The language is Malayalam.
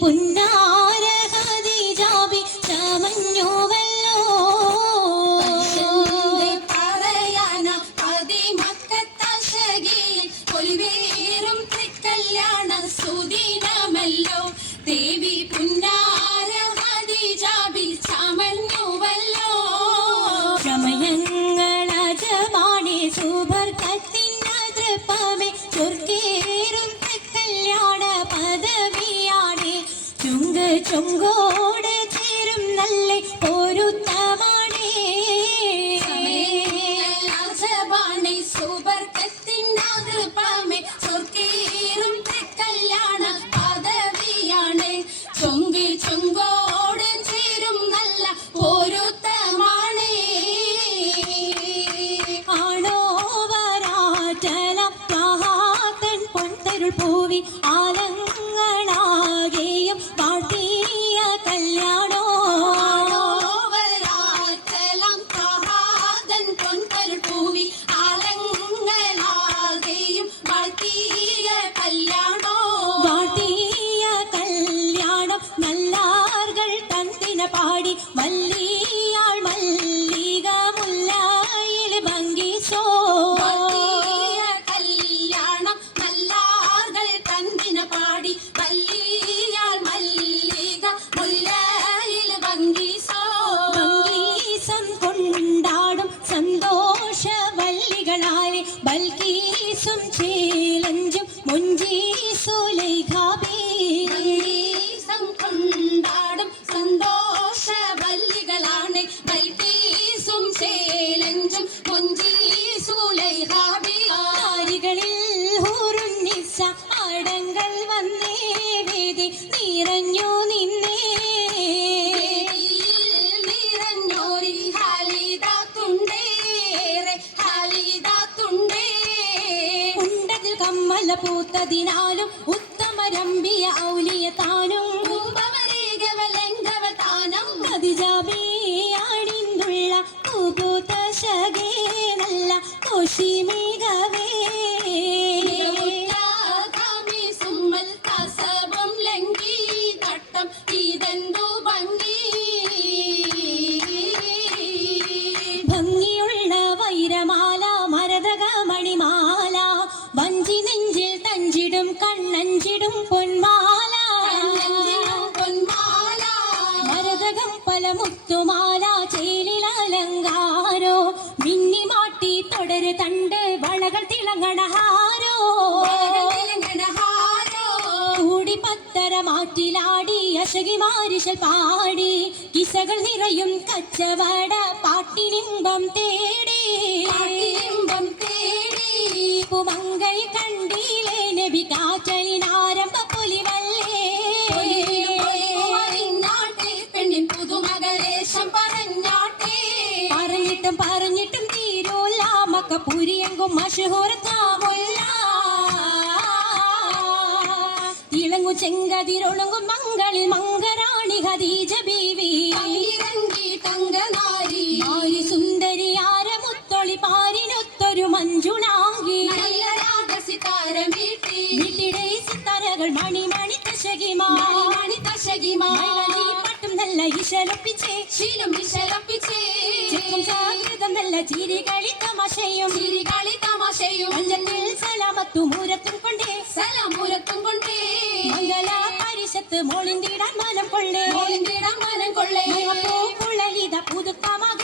പുന്നാര ഖദീജാബി ചമഞ്ഞുവല്ലോ എന്ത് പറയാന പതിമക്കത്തശകിയിൽ ഒലിവേറും തൃക്കല്യാണ സുദിനമല്ലോ. ദേവി ചമഞ്ഞുവല്ലോ സമയങ്ങളജമാണി സുബർക്കത്തിനതൃപ്പമേ ചുങ്കോടെ ചേരും നല്ല ചൊങ്കി ചൊങ്കോടെ ചേരും നല്ല പൂവി ആലങ്ങളാകെയും ഹൂറുന്നിസ ആടങ്ങൾ വന്നേ വേദി നിറഞ്ഞു നിന്നേ. പൂത്തതിനാലും ഉത്തമരമ്പിയ ഔലിയ താനും. ശകേ നല്ല കോശിമികവേ 灯都帮你 പത്തര മാറ്റിലാടി അശകി പാടി. കിസകൾ നിറയും കച്ചവട പാട്ടിനിമ്പം തേടി. പാട്ടിലിമ്പം തേടി. പുമങ്കൈ കണ്ടില്ലേ നബി കാറ്റലിനാരംഭ പൊലിവല്ലേ. പെണ്ണിൻ പുതുമകലേശം പറഞ്ഞാട്ടെ. പറഞ്ഞിട്ടും പറഞ്ഞിട്ടും തീരൂല്ല മക്ക പുരിയെങ്കും മഷഹൂർത്താമുല്ല ഇളങ്ങു ചെങ്കതിരൊളുങ്ങും മങ്ങളിൽ മങ്കരാണി ഖദീജ ബീവി. തങ്കനാരി. ആരി സുന്ദരി ആരമുത്തൊളി പാരിനൊത്തൊരു മഞ്ജുണാകി വീട്ടിടെ സിത്താരകൾ മണി മണി തശകിമാ മണി തശകിമാ മൈലടി പാട്ടും നല്ല ഇശലൊപ്പിച്ചേ ശീലം സാകൃതം നല്ല ചിരികളി തമാശയും. ஒளிந்திடம் மனம் கொள்ளை. ஒளிந்திடம் மனம் கொள்ளை. பூ குழலித புதுக்கமாக